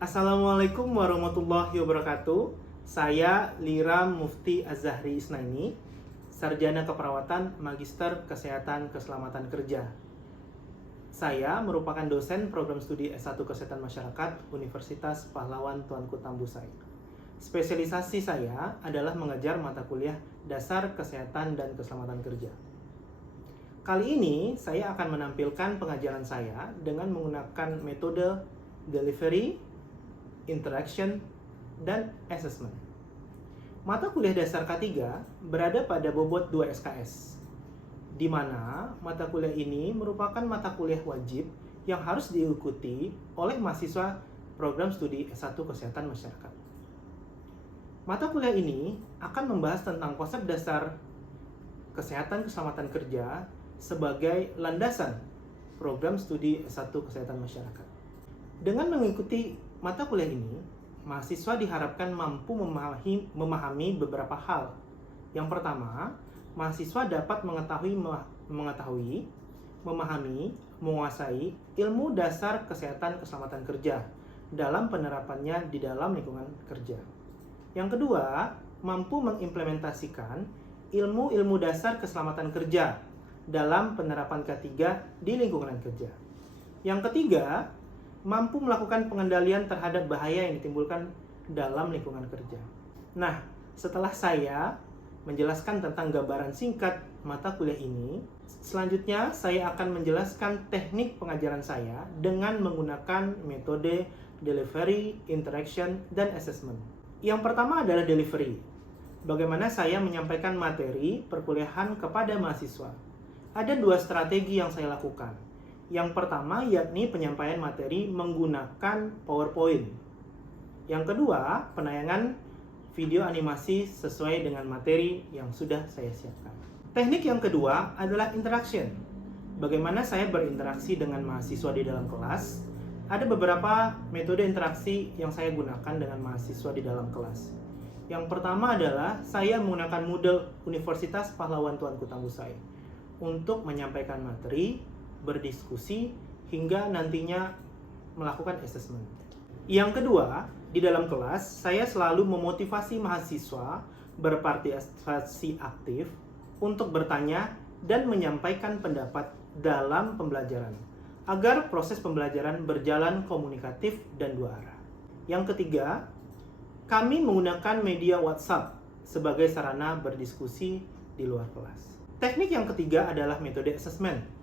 Assalamualaikum warahmatullahi wabarakatuh. Saya Liram Mufti Az-Zahri Isnaini, Sarjana Keperawatan Magister Kesehatan Keselamatan Kerja. Saya merupakan dosen program studi S1 Kesehatan Masyarakat Universitas Pahlawan Tuanku Tambusai. Spesialisasi saya adalah mengajar mata kuliah Dasar Kesehatan dan Keselamatan Kerja. Kali ini saya akan menampilkan pengajaran saya dengan menggunakan metode delivery, interaction, dan assessment. Mata kuliah dasar K3 berada pada bobot 2 SKS, di mana mata kuliah ini merupakan mata kuliah wajib yang harus diikuti oleh mahasiswa program studi S1 Kesehatan Masyarakat. Mata kuliah ini akan membahas tentang konsep dasar kesehatan keselamatan kerja sebagai landasan program studi S1 Kesehatan Masyarakat. Dengan mengikuti mata kuliah ini, mahasiswa diharapkan mampu memahami beberapa hal. Yang pertama, mahasiswa dapat mengetahui, memahami, menguasai ilmu dasar kesehatan keselamatan kerja dalam penerapannya di dalam lingkungan kerja. Yang kedua, mampu mengimplementasikan ilmu-ilmu dasar keselamatan kerja dalam penerapan K3 di lingkungan kerja. Yang ketiga, mampu melakukan pengendalian terhadap bahaya yang ditimbulkan dalam lingkungan kerja. Nah, setelah saya menjelaskan tentang gambaran singkat mata kuliah ini, selanjutnya saya akan menjelaskan teknik pengajaran saya dengan menggunakan metode delivery, interaction, dan assessment. Yang pertama adalah delivery. Bagaimana saya menyampaikan materi perkuliahan kepada mahasiswa. Ada dua strategi yang saya lakukan. Yang pertama yakni penyampaian materi menggunakan PowerPoint. Yang kedua, penayangan video animasi sesuai dengan materi yang sudah saya siapkan. Teknik yang kedua adalah interaction. Bagaimana saya berinteraksi dengan mahasiswa di dalam kelas. Ada beberapa metode interaksi yang saya gunakan dengan mahasiswa di dalam kelas. Yang pertama adalah saya menggunakan Moodle Universitas Pahlawan Tuanku Tambusai untuk menyampaikan materi, berdiskusi, hingga nantinya melakukan assessment. Yang kedua, di dalam kelas, saya selalu memotivasi mahasiswa berpartisipasi aktif untuk bertanya dan menyampaikan pendapat dalam pembelajaran, agar proses pembelajaran berjalan komunikatif dan dua arah. Yang ketiga, kami menggunakan media WhatsApp sebagai sarana berdiskusi di luar kelas. Teknik yang ketiga adalah metode assessment.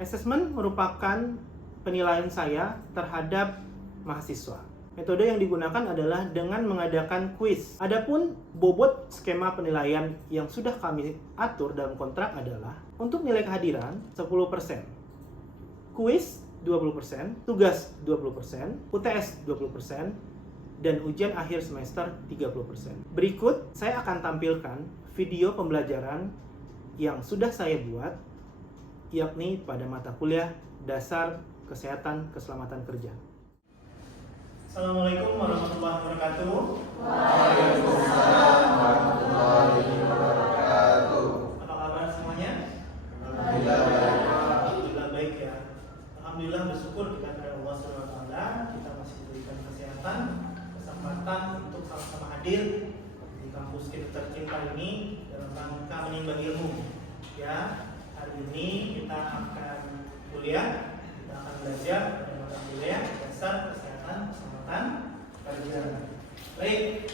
Assessment merupakan penilaian saya terhadap mahasiswa. Metode yang digunakan adalah dengan mengadakan kuis. Adapun bobot skema penilaian yang sudah kami atur dalam kontrak adalah untuk nilai kehadiran 10%, kuis 20%, tugas 20%, UTS 20%, dan ujian akhir semester 30%. Berikut saya akan tampilkan video pembelajaran yang sudah saya buat, yakni pada mata kuliah Dasar Kesehatan Keselamatan Kerja. Assalamualaikum warahmatullahi wabarakatuh. Waalaikumsalam warahmatullahi wabarakatuh. Apa kabar semuanya? Alhamdulillah baik ya. Alhamdulillah bersyukur kita kepada Allah SWT, kita masih diberikan kesehatan, kesempatan untuk sama-sama hadir di kampus kita tercinta ini dalam rangka menimba ilmu. Ya. Hari ini kita akan kuliah, kita akan belajar pada mata kuliah Dasar Kesehatan Keselamatan Kerja. Baik,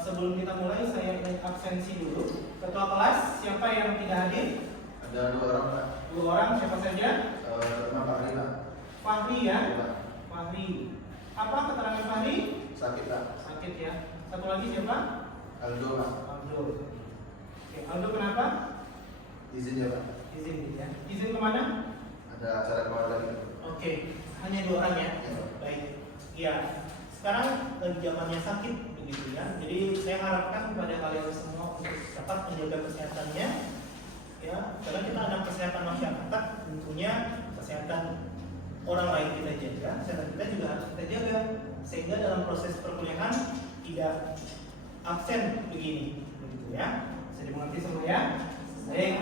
sebelum kita mulai saya ingin absensi dulu. Ketua kelas, siapa yang tidak hadir? Ada 2 orang, Pak. 2 orang, siapa saja? Nama Fahri, Pak. Fahri ya? Iya. Fahri. Apa keterangan Fahri? Sakit, Pak. Sakit ya. Satu lagi siapa? Aldo, Pak. Aldo. Oke, Aldo kenapa? Izin ya, Pak. Izin ya. Izin kemana? Ada acara keluarga gitu. Oke, hanya 2 orang ya? Ya. Baik. Iya. Sekarang lagi zamannya sakit begitu ya. Jadi saya harapkan kepada kalian semua untuk dapat menjaga kesehatannya. Ya, karena kita anak kesehatan masyarakat, tentunya kesehatan orang lain kita jaga, kesehatan kita juga harus kita jaga, sehingga dalam proses perkuliahan tidak absen begini, begitu ya. Bisa dimengerti semua ya? Baik.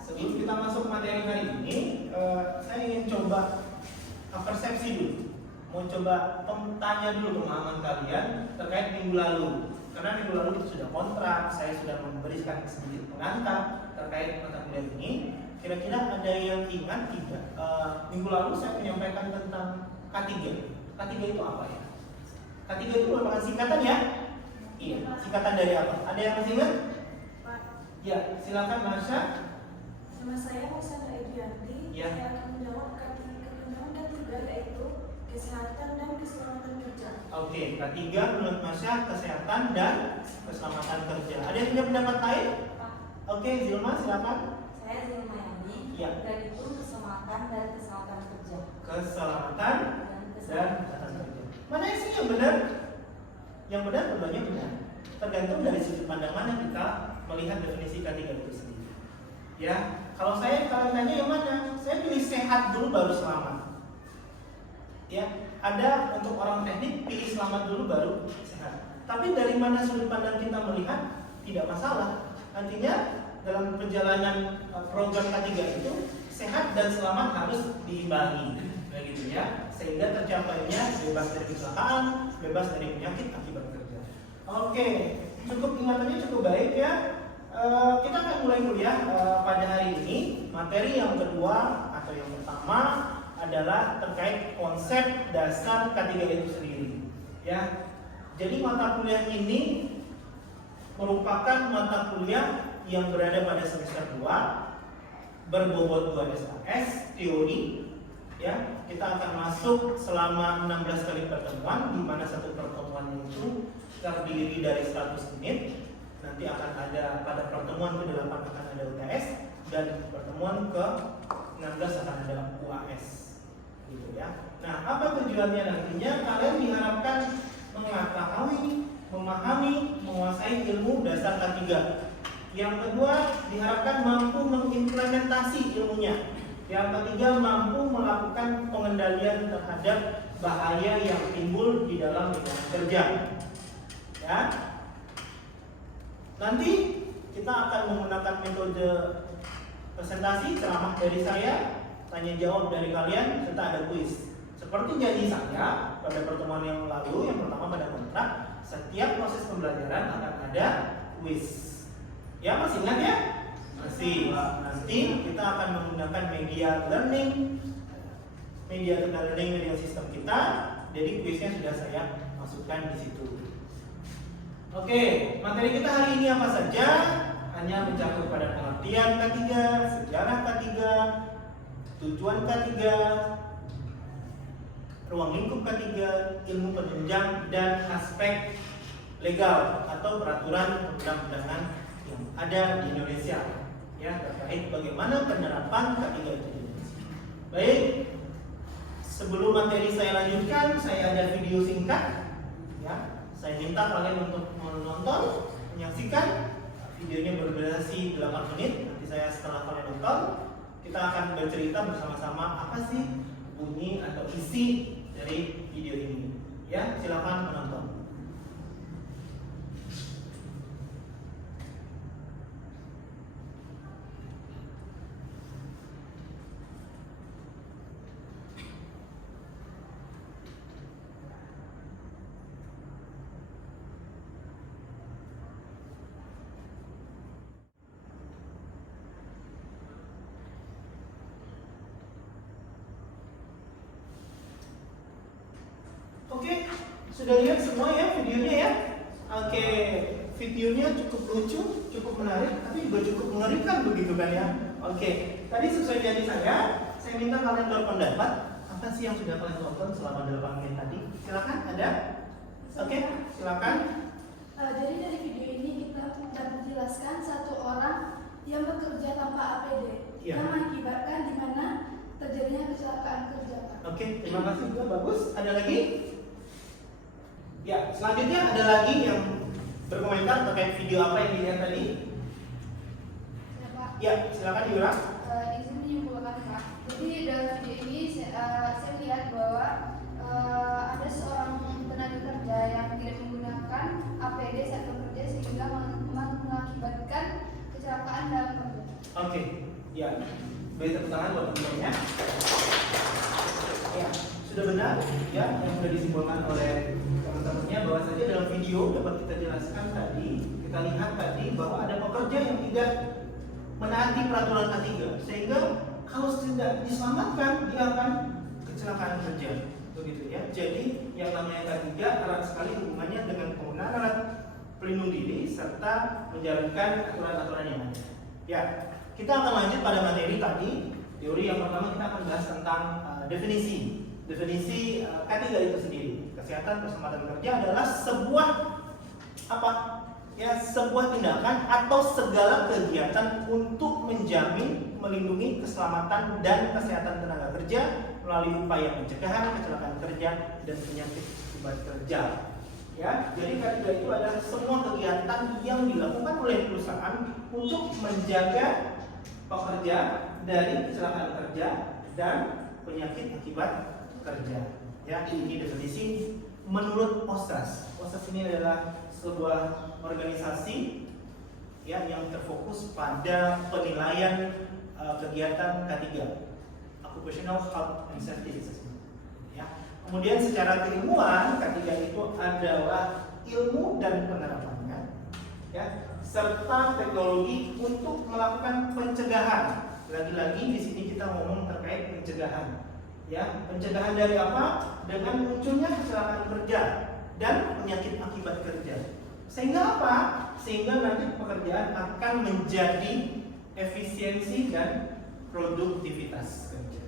Sebelum kita masuk materi hari ini, saya ingin coba persepsi dulu. mau coba tanya dulu pemahaman kalian terkait minggu lalu. Karena minggu lalu kita sudah kontrak, saya sudah memberikan sedikit pengantar terkait mata kuliah ini. Kira-kira ada yang ingat tidak? Minggu lalu saya menyampaikan tentang K3. K3 itu apa ya? K3 itu merupakan singkatan ya? Iya, singkatan dari apa? Ada yang masih ingat? Pak, Ya, silakan Marsha. nama saya Musanda Edianti. Ya. Saya akan menjawab ketentuan ketiga yaitu kesehatan dan keselamatan kerja. Oke, K3 menurut Marsha kesehatan dan keselamatan kerja. Ada yang punya pendapat lain? Pak, Oke, Zilma silakan. saya Zilmayani. Ya. Dari itu keselamatan dan keselamatan kerja. Keselamatan Dan dan keselamatan kesehatan kerja. Mana sih yang benar? Yang benar keduanya benar. Tergantung dari sudut pandang mana kita melihat definisi K3 itu sendiri. Ya, kalau saya kalian tanya yang mana? Saya pilih sehat dulu baru selamat. Ya, ada untuk orang teknik pilih selamat dulu baru sehat. Tapi dari mana sudut pandang kita melihat tidak masalah. Nantinya dalam perjalanan program K3 itu sehat dan selamat harus diimbangi, begitu ya, sehingga tercapainya bebas dari kecelakaan, bebas dari penyakit akibat kerja. Oke, cukup ingatannya cukup baik ya. Kita akan mulai kuliah pada hari ini. Materi yang kedua atau yang pertama adalah terkait konsep dasar K3 itu sendiri. Ya, jadi mata kuliah ini merupakan mata kuliah yang berada pada semester 2, berbobot 2 SKS, teori. Ya, kita akan masuk selama 16 kali pertemuan, di mana satu pertemuan itu terdiri dari 100 menit. Nanti akan ada pada pertemuan ke-8 akan ada UTS dan pertemuan ke-16 akan ada UAS. Gitu ya. Nah, apa tujuannya nantinya? Kalian diharapkan mengetahui, memahami, menguasai ilmu dasar K3. Yang kedua, diharapkan mampu mengimplementasi ilmunya. Yang ketiga, mampu melakukan pengendalian terhadap bahaya yang timbul di dalam lingkungan kerja. Ya. Nanti kita akan menggunakan metode presentasi, ceramah dari saya, tanya jawab dari kalian, serta ada kuis. Seperti janji saya pada pertemuan yang lalu, yang pertama pada kontrak, setiap proses pembelajaran akan ada kuis. Ya, masih ingat ya? Masih. Nanti kita akan menggunakan media learning, media sistem kita. Jadi kuisnya sudah saya masukkan di situ. Oke, materi kita hari ini apa saja? Hanya mencakup pada pengertian K3, sejarah K3, tujuan K3, ruang lingkup K3, ilmu penunjang, dan aspek legal atau peraturan perundang-undangan yang ada di Indonesia, ya, terkait bagaimana penerapan K3 itu di Indonesia. Baik, sebelum materi saya lanjutkan, saya ada video singkat, ya. Saya minta kalian untuk menonton, menyaksikan. Videonya berdurasi 8 menit. Nanti saya setelah kalian nonton, kita akan bercerita bersama-sama apa sih bunyi atau isi dari video ini. Ya, silakan menonton. Oke, sudah lihat semua ya videonya ya? Oke, videonya cukup lucu, cukup menarik, tapi juga cukup mengerikan begitu kan ya? Oke, tadi sesuai janji saya minta kalian berpendapat apa sih yang sudah kalian tonton selama 8 menit tadi? Silakan, ada? Oke, silakan. Jadi dari video ini kita dapat menjelaskan satu orang yang bekerja tanpa APD Iya. yang mengakibatkan di mana terjadinya kecelakaan kerja, Pak. Oke, terima kasih juga, bagus. Ada lagi? Ya, selanjutnya ada lagi yang berkomentar terkait video apa yang dilihat tadi? Ya, Pak. Ya, silakan diulang. Izin menyimpulkan, Pak. Jadi dalam video ini saya lihat bahwa ada seorang tenaga kerja yang tidak menggunakan APD saat bekerja sehingga mengakibatkan kecelakaan dalam kerja. Oke, ya. Beri tepuk tangan buat teman-temannya. Ya, sudah benar. benar ya yang sudah disimpulkan oleh teman-temannya, bahwa saja dalam video dapat kita jelaskan tadi, kita lihat tadi bahwa ada pekerja yang tidak menaati peraturan K3, sehingga kalau tidak diselamatkan dia akan kecelakaan kerja, begitu ya. Jadi yang namanya K3 erat sekali hubungannya dengan penggunaan alat pelindung diri serta menjalankan aturan-aturan yang ada. Ya, kita akan lanjut pada materi tadi. Teori yang pertama kita akan bahas tentang definisi K3 itu sendiri. Kesehatan keselamatan kerja adalah sebuah apa? Ya, sebuah tindakan atau segala kegiatan untuk menjamin, melindungi keselamatan dan kesehatan tenaga kerja melalui upaya pencegahan kecelakaan kerja dan penyakit akibat kerja. Ya, jadi K3 itu adalah semua kegiatan yang dilakukan oleh perusahaan untuk menjaga pekerja dari kecelakaan kerja dan penyakit akibat kerja. Ya, ini definisi menurut OSTRAS. OSTRAS ini adalah sebuah organisasi ya yang terfokus pada penilaian kegiatan K3, Occupational Health and Safety Assessment. Ya. Kemudian secara keilmuan K3 itu adalah ilmu dan penerapannya, ya, serta teknologi untuk melakukan pencegahan. Lagi-lagi di sini kita ngomong terkait pencegahan. Ya, pencegahan dari apa? Dengan munculnya kecelakaan kerja dan penyakit akibat kerja. Sehingga apa? Sehingga nanti pekerjaan akan menjadi efisiensi dan produktivitas kerja.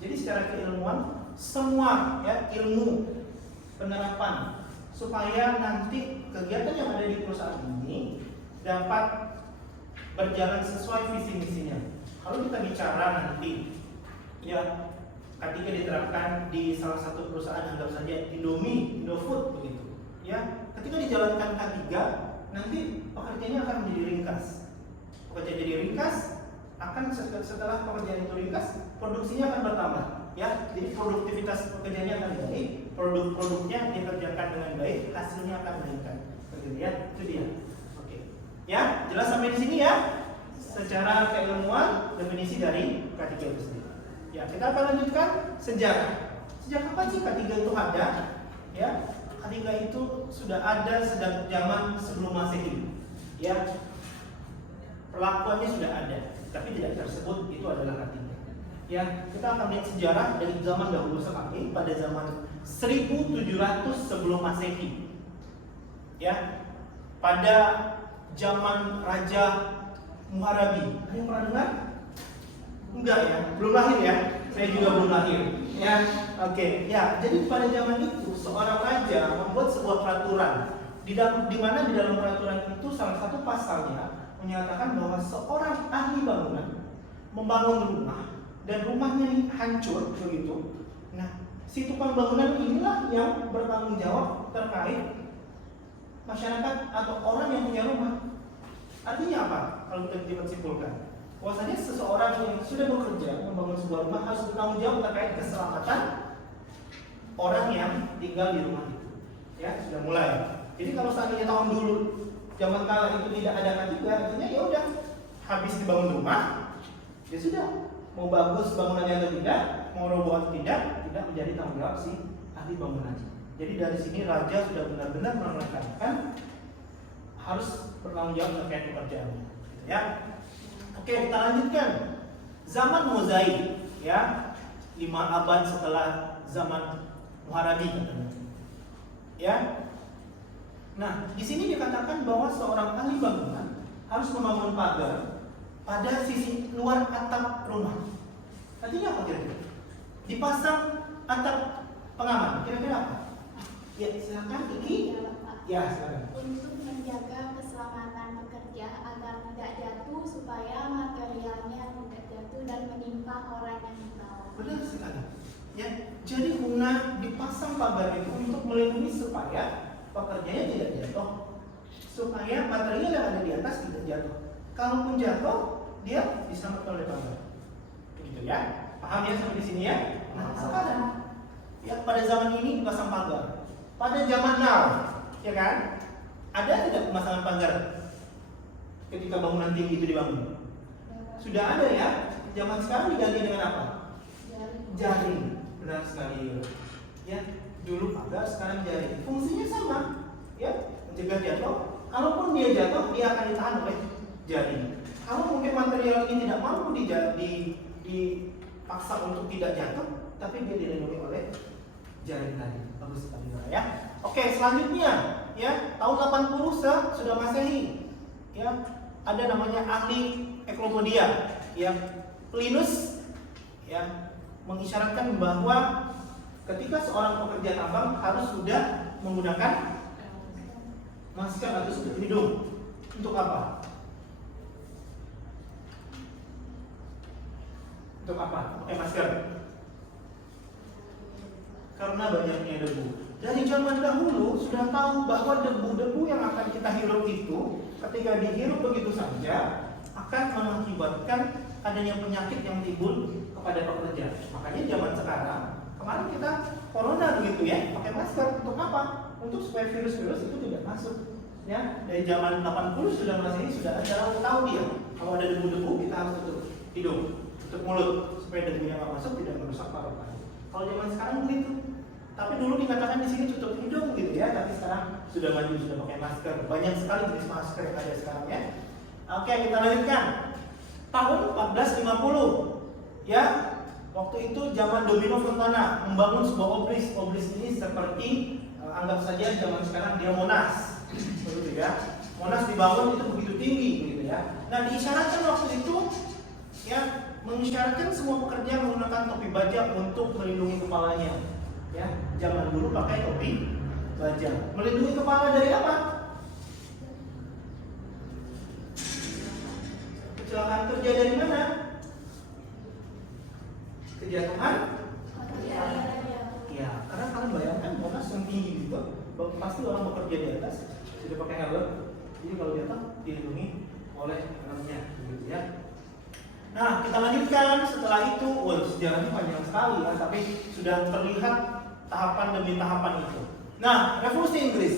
Jadi secara keilmuan semua ya ilmu penerapan supaya nanti kegiatan yang ada di perusahaan ini dapat berjalan sesuai visi misinya. Kalau kita bicara nanti ya K3 diterapkan di salah satu perusahaan, anggap saja Indomie, Indofood begitu. Ya, ketika dijalankan K3, nanti pekerjaannya akan menjadi ringkas. Pekerja jadi ringkas, akan setelah pekerjaan itu ringkas, produksinya akan bertambah. Ya, jadi produktivitas pekerjaannya akan baik, produk-produknya dikerjakan dengan baik, hasilnya akan meningkat. Begitu ya, itu dia. Oke. Ya, jelas sampai di sini ya. Secara keilmuan definisi dari K3 itu sendiri. Ya, kita akan lanjutkan sejarah. Sejak kapan sih K3 itu ada? Ya, K3 itu sudah ada sejak zaman sebelum Masehi. Ya, perlakuannya sudah ada, tapi tidak tersebut itu adalah K3. Ya, kita akan lihat sejarah dari zaman dahulu sekali pada zaman 1700 sebelum Masehi. Ya, pada zaman Raja Muharabi. Ada yang pernah dengar? Enggak ya, belum lahir ya. Saya juga belum lahir. Ya, oke. Ya, jadi pada zaman itu seorang raja membuat sebuah peraturan di mana di dalam peraturan itu salah satu pasalnya menyatakan bahwa seorang ahli bangunan membangun rumah dan rumahnya ini hancur begitu. Nah, si tukang bangunan inilah yang bertanggung jawab terkait masyarakat atau orang yang punya rumah. Artinya apa? Kalau kita simpulkan, bahwasanya seseorang yang sudah bekerja membangun sebuah rumah harus bertanggung jawab terkait keselamatan orang yang tinggal di rumah itu. Ya, sudah mulai. Jadi kalau seandainya tahun dulu zaman kala itu tidak ada K3, artinya ya udah habis dibangun rumah, ya sudah mau bagus bangunannya atau tidak, mau roboh atau tidak menjadi tanggung jawab si ahli bangunan. Jadi dari sini raja sudah benar-benar menekankan harus bertanggung jawab terkait pekerjaannya. Ya, oke, kita lanjutkan. Zaman Mozaik, ya, 5 abad setelah zaman Muharabi katanya. Ya. Nah, di sini dikatakan bahwa seorang ahli bangunan harus membangun pagar pada sisi luar atap rumah. Artinya apa kira-kira? Dipasang atap pengaman. Kira-kira apa? Ya, silakan Iki. Ya, silakan. Untuk menjaga keselamatan pekerja agar tidak jatuh, supaya materialnya tidak jatuh dan menimpa orang yang dibawa. Benar sekali. Ya, jadi guna dipasang pagar itu untuk melindungi supaya pekerjanya tidak jatuh, supaya material yang ada di atas tidak jatuh. Kalaupun jatuh, dia diselamatkan oleh pagar. Begitu ya. Paham ya sampai di sini ya? Nah, sekarang ya pada zaman ini dipasang pagar. Pada zaman now, ya kan? Ada tidak pemasangan pagar ketika bangunan tinggi itu dibangun? Sudah ada ya. Zaman sekarang diganti dengan apa? Jaring. Benar sekali. Ya, dulu pagar, sekarang jaring. Fungsinya sama, ya, mencegah jatuh. Kalaupun dia jatuh, dia akan ditahan oleh jaring. Kalau mungkin material ini tidak mampu dipaksa untuk tidak jatuh, tapi dia dilindungi oleh jaring tadi. Bagus sekali ya. Oke, selanjutnya ya, tahun 80 sudah Masehi. Ya, ada namanya ahli ekologia, ya, Linus, ya, mengisyaratkan bahwa ketika seorang pekerja tambang harus sudah menggunakan masker atau tutup hidung. Untuk apa? Untuk apa? Pakai masker. Karena banyaknya debu. Dari zaman dahulu sudah tahu bahwa debu-debu yang akan kita hirup itu ketika dihirup begitu saja akan mengakibatkan adanya penyakit yang timbul kepada pekerja. Makanya zaman sekarang, kemarin kita corona begitu ya, pakai masker. Untuk apa? Untuk supaya virus-virus itu tidak masuk. Ya, dari zaman 80 sudah Masehi sudah ada tahu dia kalau ada debu-debu kita harus tutup hidung, tutup mulut supaya debunya nggak masuk, tidak merusak paru-paru. Kalau zaman sekarang begitu. Tapi dulu dikatakan di sini tutup hidung gitu ya, tapi sekarang sudah maju, sudah pakai masker. Banyak sekali jenis masker yang ada sekarang ya. Oke, kita lanjutkan. Tahun 1450 ya, waktu itu zaman Domino Fontana membangun sebuah obelisk. Obelisk ini seperti anggap saja zaman sekarang dia Monas, begitu ya. Monas dibangun itu begitu tinggi, begitu ya. Nah, diisyaratkan waktu itu ya, mengisyaratkan semua pekerja menggunakan topi baja untuk melindungi kepalanya. Ya, zaman dulu pakai topi baja. Melindungi kepala dari apa? Kecelakaan kerja dari mana? Kejatuhan? Ya, karena kalian bayangkan Monas yang tinggi gitu, pasti orang bekerja di atas sudah pakai helm. Jadi kalau jatuh dilindungi oleh helmnya, begitu ya. Nah, kita lanjutkan setelah itu. Sejarahnya panjang sekali ya, tapi sudah terlihat tahapan demi tahapan itu. Nah, revolusi Inggris.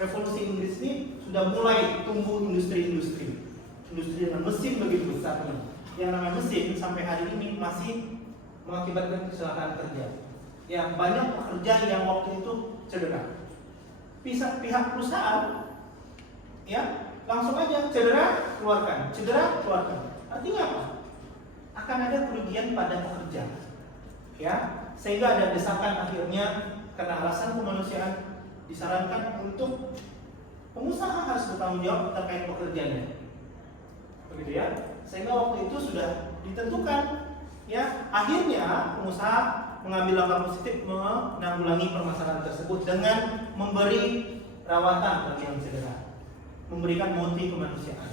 Revolusi Inggris ini sudah mulai tumbuh industri dengan mesin begitu besarnya. Yang namanya mesin sampai hari ini masih mengakibatkan kecelakaan kerja. Ya, banyak pekerja yang waktu itu cedera. Pihak perusahaan ya langsung aja cedera keluarkan. Artinya apa? Akan ada kerugian pada pekerja. Ya, sehingga ada desakan akhirnya karena alasan kemanusiaan disarankan untuk pengusaha harus bertanggung jawab terkait pekerjanya. Begitu ya. Sehingga waktu itu sudah ditentukan ya, akhirnya pengusaha mengambil langkah positif menanggulangi permasalahan tersebut dengan memberi rawatan bagi yang cedera, memberikan muti kemanusiaan.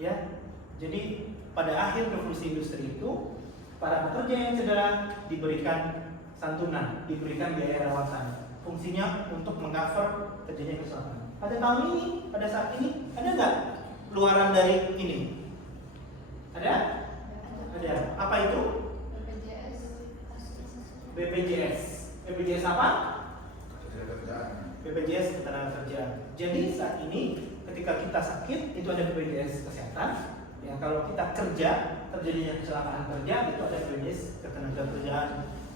Ya. Jadi pada akhir revolusi industri itu para pekerja yang cedera diberikan santunan, diberikan biaya rawatan. Fungsinya untuk mengcover terjadinya kecelakaan. Pada tahun ini, pada saat ini, ada nggak luaran dari ini? Ada? Ada. Apa itu? BPJS. BPJS apa? BPJS Ketenagakerjaan. Jadi saat ini ketika kita sakit itu ada BPJS Kesehatan. Ya, kalau kita kerja, terjadinya kecelakaan kerja itu ada BPJS Ketenagakerjaan,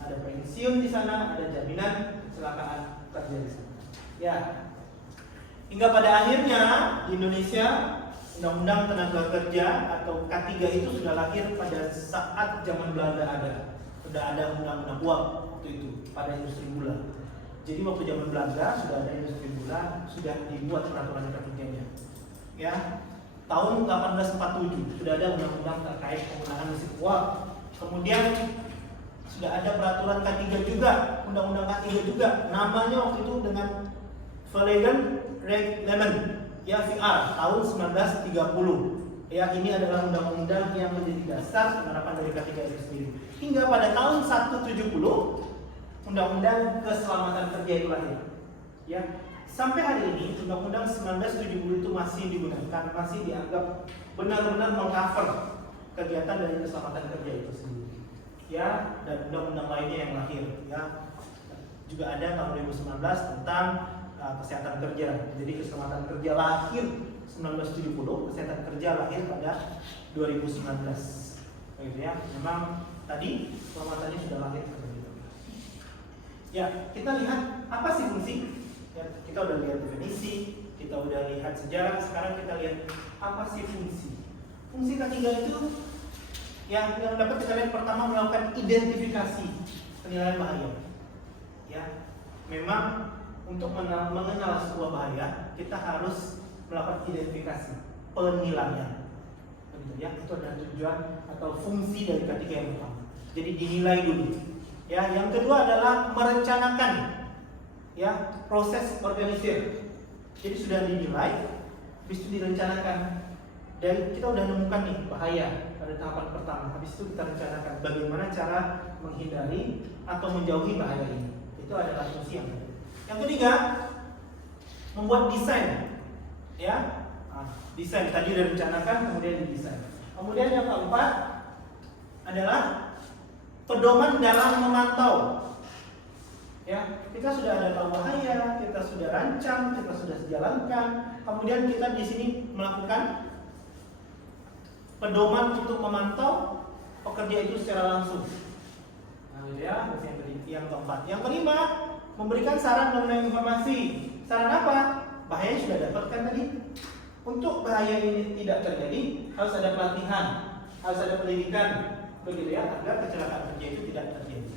ada pensiun di sana, ada jaminan kecelakaan kerja di sana. Ya, hingga pada akhirnya di Indonesia Undang-Undang Tenaga Kerja atau K3 itu sudah lahir pada saat zaman Belanda ada. Sudah ada undang-undang uang waktu itu pada industri gula. Jadi waktu zaman Belanda sudah ada industri gula, sudah dibuat peraturan kerjanya. Ya. Tahun 1847 sudah ada undang-undang terkait penggunaan mesin uap. Kemudian sudah ada peraturan K3 juga, undang-undang K3 juga. Namanya waktu itu dengan Verlegen Reglement, ya VR tahun 1930. Ya, ini adalah undang-undang yang menjadi dasar penerapan dari K3 itu sendiri. Hingga pada tahun 170 Undang-Undang Keselamatan Kerja itu lahir. Ya. Sampai hari ini Undang-Undang 1970 itu masih digunakan, masih dianggap benar-benar mengcover kegiatan dari keselamatan kerja itu sendiri. Ya, dan undang-undang lainnya yang lahir. Ya, juga ada tahun 2019 tentang kesehatan kerja. Jadi keselamatan kerja lahir 1970, kesehatan kerja lahir pada 2019. Begitu ya. Memang tadi keselamatannya sudah lahir seperti itu. Ya, kita lihat apa sih fungsi? Ya, kita udah lihat definisi, kita udah lihat sejarah, sekarang kita lihat apa sih fungsi. Fungsi ketiga itu yang dapat kita lihat pertama melakukan identifikasi penilaian bahaya. Ya, memang untuk mengenal sebuah bahaya kita harus melakukan identifikasi penilaian. Begitu ya, itu adalah tujuan atau fungsi dari ketiga yang pertama. Jadi dinilai dulu. Ya, yang kedua adalah merencanakan, ya, proses organisir. Jadi sudah dinilai, habis itu direncanakan. Dan kita udah nemukan nih bahaya pada tahapan pertama. Habis itu kita rencanakan bagaimana cara menghindari atau menjauhi bahaya ini. Itu adalah fungsi yang kedua. Yang ketiga, membuat desain. Ya, desain tadi direncanakan, kemudian didesain. Kemudian yang keempat adalah pedoman dalam memantau. Ya, kita sudah ada tahu bahaya, kita sudah rancang, kita sudah jalankan. Kemudian kita di sini melakukan pedoman untuk memantau pekerja itu secara langsung. Nah, ya, yang keempat. Yang kelima, memberikan saran mengenai informasi. Saran apa? Bahaya sudah dapatkan tadi. Untuk bahaya ini tidak terjadi, harus ada pelatihan, harus ada pendidikan, begitu ya, agar kecelakaan kerja itu tidak terjadi.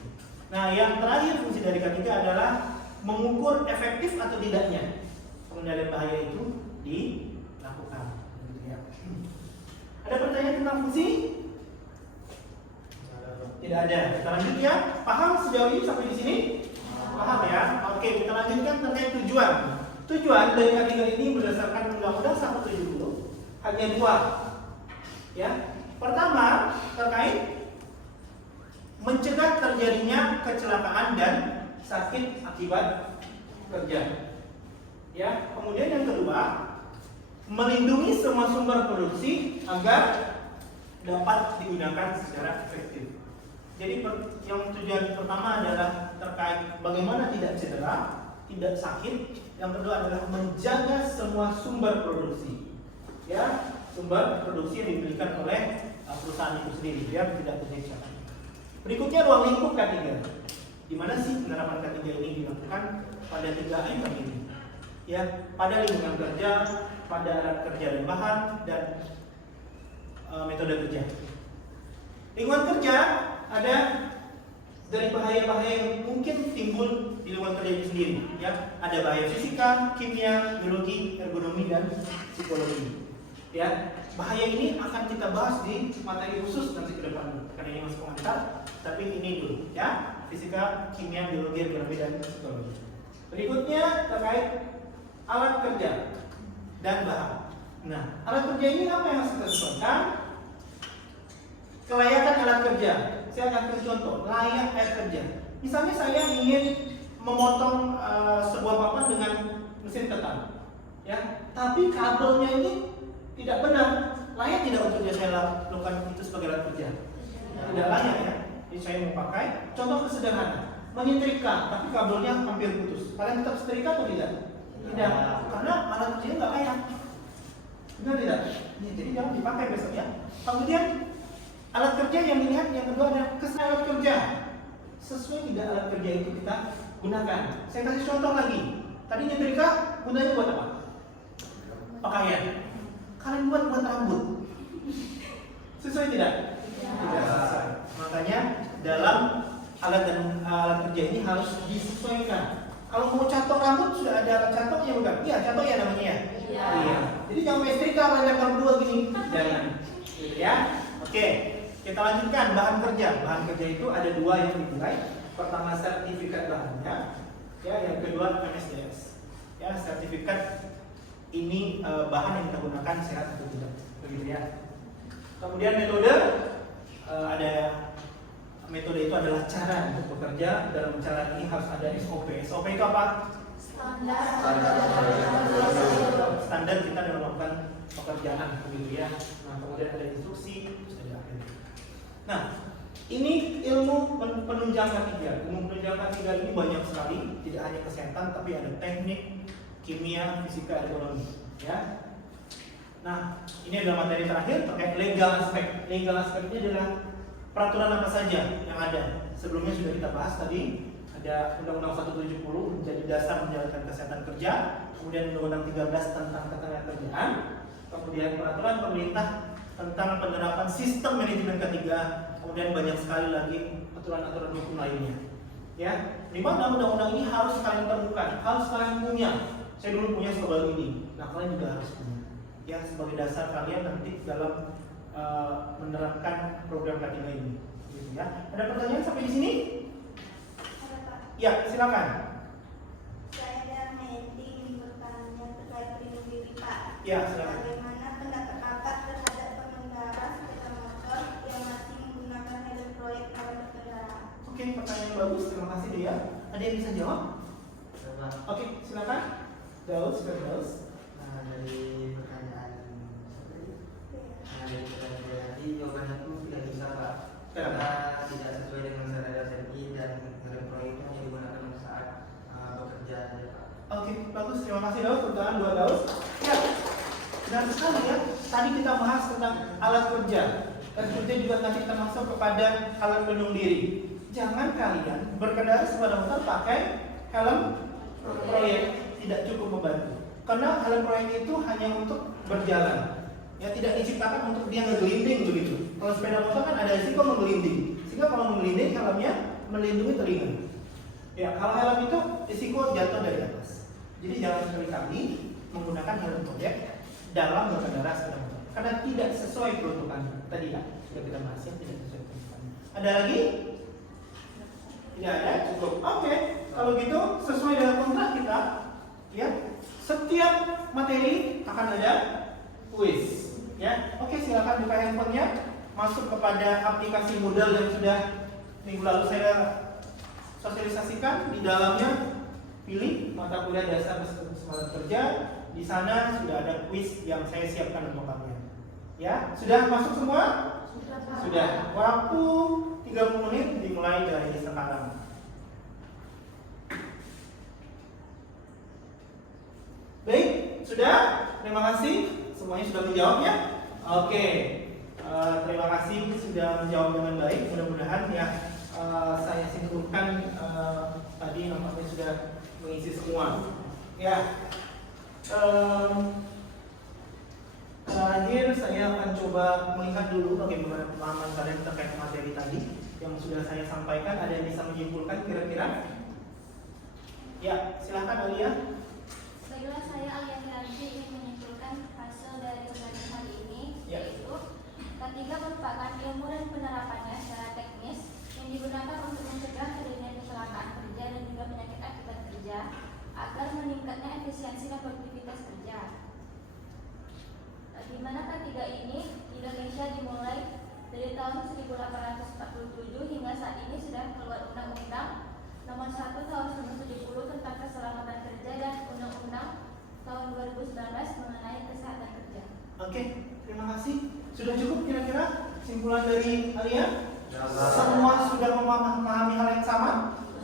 Nah, yang terakhir fungsi dari ketiga adalah mengukur efektif atau tidaknya pengendalian bahaya itu dilakukan. Begitu ya. Ada pertanyaan tentang fungsi? Tidak ada. Kita lanjut ya. Paham sejauh ini sampai di sini? Paham ya? Oke, kita lanjutkan terkait tujuan. Tujuan dari ketiga ini berdasarkan Undang-Undang 170 hanya dua. Ya. Pertama, terkait mencegah terjadinya kecelakaan dan sakit akibat kerja. Ya, kemudian yang kedua, melindungi semua sumber produksi agar dapat digunakan secara efektif. Jadi yang tujuan pertama adalah terkait bagaimana tidak cedera, tidak sakit. Yang kedua adalah menjaga semua sumber produksi. Ya, sumber produksi yang dimiliki oleh perusahaan itu sendiri biar tidak terjadi kecelakaan. Berikutnya ruang lingkup K3. Di mana sih penerapan K3 ini dilakukan pada 3 item ini? Ya, pada lingkungan kerja, pada alat kerja dan bahan, dan metode kerja. Lingkungan kerja ada dari bahaya-bahaya yang mungkin timbul di lingkungan kerja itu sendiri. Ya, ada bahaya fisika, kimia, biologi, ergonomi, dan psikologi. Ya, bahaya ini akan kita bahas di materi khusus nanti ke depan karena ini masih pengantar. Tapi ini dulu, ya, fisika, kimia, biologi, ergonomi, dan psikologi. Berikutnya terkait alat kerja dan bahan. Nah, alat kerja ini apa yang harus kita sesuaikan? Kelayakan alat kerja. Saya akan kasih contoh, layak alat kerja. Misalnya saya ingin memotong sebuah papan dengan mesin ketan, ya, tapi kabelnya ini tidak benar. Layak tidak untuk saya lakukan itu sebagai alat kerja? Tidak layak ya. Jadi saya mau pakai contoh sederhana, menyetrika, tapi kabelnya hampir putus. Kalian tetap setrika atau tidak? Tidak, karena alat kerjanya nggak layak. Benar tidak? Jadi jangan dipakai besok ya. Kemudian alat kerja yang dilihat yang kedua adalah kesesuaian alat kerja. Sesuai tidak alat kerja itu kita gunakan. Saya kasih contoh lagi. Tadi nyetrika gunanya buat apa? Pakaian. Kalian buat rambut. Sesuai tidak? Tidak sesuai. Makanya dalam alat kerja ini harus disesuaikan. Kalau mau catok rambut sudah ada alat catoknya bukan? Iya, catok ya namanya ya. Iya. Jadi jangan setrika banyak berdua gini. Jangan. Gitu ya. Oke. Kita lanjutkan bahan kerja. Bahan kerja itu ada dua yang dinilai. Pertama sertifikat bahannya, ya, yang kedua MSDS. Ya, sertifikat ini bahan yang kita gunakan sehat atau tidak, begitu ya. Kemudian metode, ada metode itu adalah cara untuk bekerja. Dalam cara ini harus ada SOP. SOP itu apa? Standar kita dalam melakukan pekerjaan, begitu ya. Nah, kemudian ada instruksi. Nah, ini ilmu penunjang K3. Ilmu penunjang K3 ini banyak sekali, tidak hanya kesehatan, tapi ada teknik, kimia, fisika, ekonomi. Ya. Nah, ini adalah materi terakhir terkait legal aspek. Legal aspek ini adalah peraturan apa saja yang ada. Sebelumnya sudah kita bahas tadi, ada Ada Undang-Undang 170 menjadi dasar menjalankan kesehatan kerja, kemudian Undang-Undang 13 tentang ketenagakerjaan, kemudian peraturan pemerintah tentang penerapan sistem manajemen K3, kemudian banyak sekali lagi aturan-aturan hukum lainnya. Ya, di mana undang-undang ini harus kalian temukan, harus kalian punya. Saya dulu punya sebelum ini, nah kalian juga harus punya. Ya, sebagai dasar kalian nanti dalam menerapkan program K3 ini. Gitu ya. Ada pertanyaan sampai di sini? Ada Pak. Ya, silakan. Saya dan Medi bertanya terkait pelindung diri Pak. Ya, silakan. Bagaimana pendapat Bapak terhadap pengendara sepeda motor yang masih menggunakan helm proyek dalam berkendara? Oke, pertanyaan bagus. Terima kasih Dea. Ada yang bisa jawab? Oke, silakan. Daus. Nah, dari pertanyaan dari tadi jawabannya itu tidak bisa Pak, karena tidak sesuai dengan standar SNI dan helm proyek yang digunakan saat bekerja ya Pak. Oke, bagus. Terima kasih Daus. Pertanyaan 2 Daus. Ya, benar sekali ya. Tadi kita bahas tentang alat kerja. Dan kerja juga nanti kita masuk kepada alat pelindung diri. Jangan kalian berkendara sepeda motor pakai helm proyek, tidak cukup membantu. Karena helm proyek itu hanya untuk berjalan. Ya, tidak diciptakan untuk dia ngegelinding begitu. Kalau sepeda motor kan ada risiko menggelinding. Sehingga kalau menggelinding helmnya melindungi telinga. Ya, kalau helm itu risiko jatuh dari atas. Jadi jangan sekali-kali menggunakan helm proyek dalam berkendara sepeda motor. Karena tidak sesuai peruntukan. Tadi ya, sudah kita bahas ya, tidak sesuai peruntukan. Ada lagi? Tidak ada, cukup. Oke, kalau gitu sesuai dengan kontrak kita, ya, setiap materi akan ada kuis. Ya, oke, silakan buka handphonenya, masuk kepada aplikasi Moodle yang sudah minggu lalu saya sosialisasikan. Di dalamnya pilih mata kuliah dasar kesempatan kerja. Di sana sudah ada kuis yang saya siapkan untuk kalian. Ya, sudah masuk semua? Sudah. Waktu 30 menit dimulai dari sekarang. Baik, sudah? Terima kasih. Semuanya sudah menjawab ya? Oke. Terima kasih sudah menjawab dengan baik. Mudah-mudahan ya saya simpulkan tadi nampaknya sudah mengisi semua. Ya. Terakhir saya akan coba melihat dulu bagaimana pemahaman kalian terkait materi tadi yang sudah saya sampaikan. Ada yang bisa menyimpulkan kira-kira? Ya, silakan Alia. Baiklah, saya Alia Firanti ingin menyimpulkan hasil dari pembelajaran hari ini, Ya. yaitu K3 merupakan ilmu dan penerapannya secara teknis yang digunakan untuk mencegah terjadinya kecelakaan kerja dan juga penyakit akibat kerja agar meningkatnya efisiensi dan produktivitas kerja. Di mana K3 ini di Indonesia dimulai dari tahun 1847 hingga saat ini sudah keluar Undang-Undang Nomor 1 Tahun 1970 tentang Keselamatan Kerja dan Undang-Undang Tahun 2019 mengenai Kesehatan Kerja. Oke, terima kasih. Sudah cukup kira-kira simpulan dari Alia? Semua sudah memahami hal yang sama?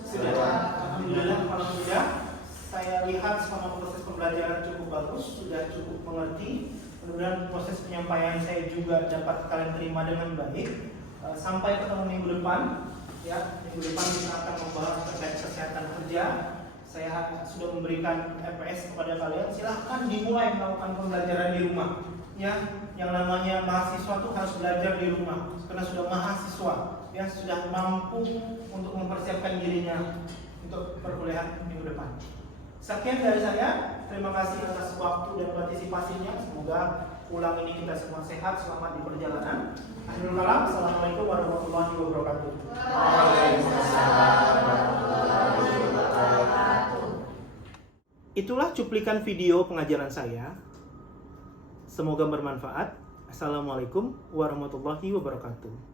Sudah. Alhamdulillah, kalau sudah, saya lihat selama proses pembelajaran cukup bagus, sudah cukup mengerti. Mudah-mudahan proses penyampaian saya juga dapat kalian terima dengan baik. Sampai ketemu minggu depan. Ya, minggu depan kita akan membahas terkait kesehatan kerja. Saya sudah memberikan EPS kepada kalian. Silahkan dimulai melakukan pembelajaran di rumah. Ya, yang namanya mahasiswa itu harus belajar di rumah karena sudah mahasiswa. Ya, sudah mampu untuk mempersiapkan dirinya untuk perkuliahan minggu depan. Sekian dari saya. Terima kasih atas waktu dan partisipasinya. Semoga pulang ini kita semua sehat, selamat di perjalanan. Akhirul kalam. Assalamualaikum warahmatullahi wabarakatuh. Itulah cuplikan video pengajaran saya. Semoga bermanfaat. Assalamualaikum warahmatullahi wabarakatuh.